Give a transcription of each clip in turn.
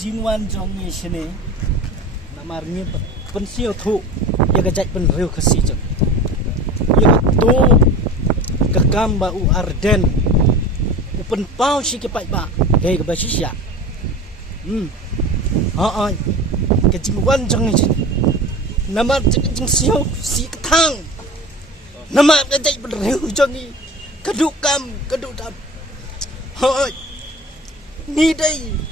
jingwan jong ni sini namar ni pensio thu ya ga jai pen riu khasi jong ya tu ka kam ba u arden u pen pau si ke pai ba he ga ba si sia ka jingwan jong ni sini namar jing sio si thang namar ga jai pen riu jong ni kaduk kam kaduk dam hoi ni dai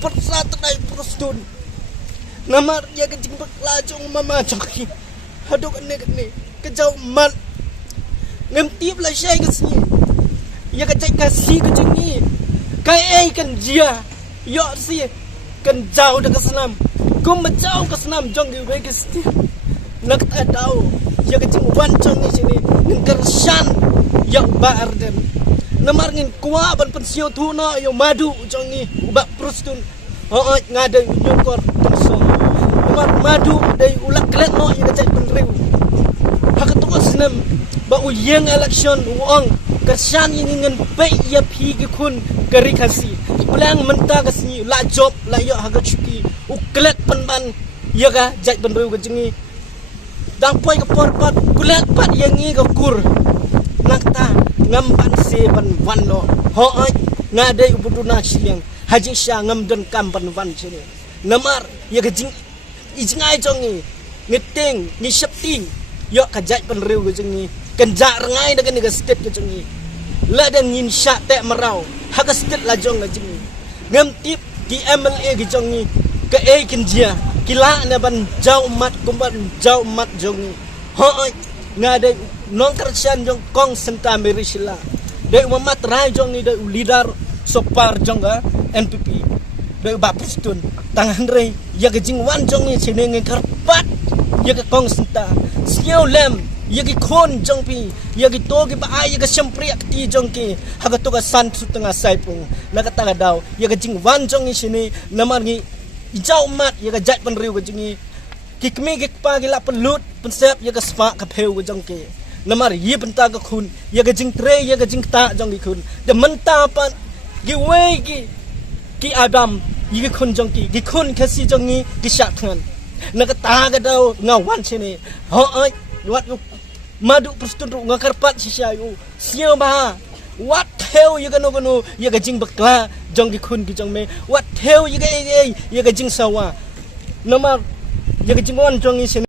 persa tadai prosdun namar ya kecing beklajong mama joki haduk ne kejau mat ngem tiap la syai ke sini ya kecik kasih kecing ni kai ai kan dia yo si kan jauh dekat senam kum jauh ke senam jong di wegis nak tak tahu ya kecing wancong ni sini ngkersan ya bar dem namar ngin kuah ban pensio tu no yo madu jong ni ubak prostun ngade nyokor terso namar madu dai ulak klet no yo kecek penriu hak tu senam ba uyeng election uang kesan ingin pe ya pi ke kun gari kasi pelang menta kasni la job la yo hak chuki uklet penban ya ga jai penriu ke jengi dang poi ke porpat kulet pat yang ngi ke kur nakta ngampan se ban wan no ngade ubuduna siang haji sya ngam dan kam ban wan sini namar ya gejing ijngai jongi ngeting ni septing yo kajai penriu ke jengi kenja rengai dengan ni state ke jengi la dan ngin sya tek merau hak state la jong ke jengi ngam tip di MLA ke jongi ke kenjia kila na ban jau mat kumban jau mat jongi ngade nong kersian jong kong senta merisila de umat rai jong ni de leader sopar jong ga NPP de bapustun tangan rei ya ke jingwan jong ni sine nge karpat ya ke kong senta siau lem ya ke kon jong pi ya ke to ke ba ya ke sempri akti jong ki ha to ka san su tengah saipung la ka ta dau ya ke jingwan jong ni sine namar ni jau mat ya ke jat penriu ke jingi kikmi kikpa gila pelut pensep ya ke spa ka peu ke jong ki namar ye benta ka khun ya ga jing tre ya ga jing ta jong ki khun de menta pan gi we ki adam yi khun jong ki khun khasi jong ni ki sha than na ka ta ga dau ngawan chini ai wat madu prostun ru ngakarpat si sayu sia ba wat theo ya ga no ya ga jing bakla jong ki khun ki jong me wat theo ya ga jing sawa namar ya ga jing wan jong ni